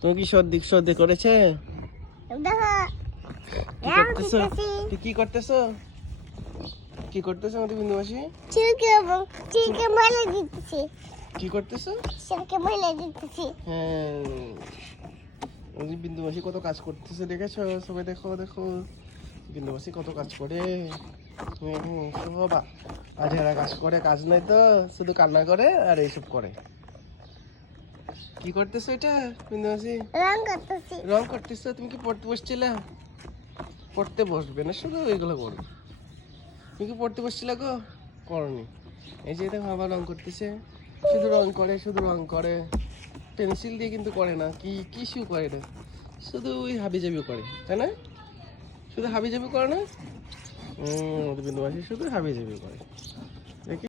তুমি কি সর্দি সর্দি করেছে? কি করতেছো? কি করতেছো আমাদের বিন্দু মাসি? ছিলকে মেলে দিতেছি। কি করতেছো? ছিলকে মেলে দিতেছি। হ্যাঁ, বিন্দু মাসি কত কাজ করতেছে দেখেছো? সবাই দেখো দেখো বিন্দু মাসি কত কাজ করে। সব আজেরা কাজ করে, কাজ নাই তো শুধু কান্না করে আর এইসব করে। কি করতেছো এটা বিন্দু মাসি? রং করতেছি। রং করতেছো? তুমি কি পড়তে বসছিলে? পড়তে বসবে না, শুধু এইগুলো করবে। তুমি কি পড়তে বসছিলে গো? করনি। এই যে দেখো আবার রং করতেছে, শুধু রং করে শুধু রং করে। পেন্সিল দিয়ে কিন্তু করে না, কি কিছু করে না, শুধু ওই হাবিজাবি করে, তাই না? শুধু হাবিজাবি করে না, বিন্দু মাসি শুধু হাবিজাবি করে।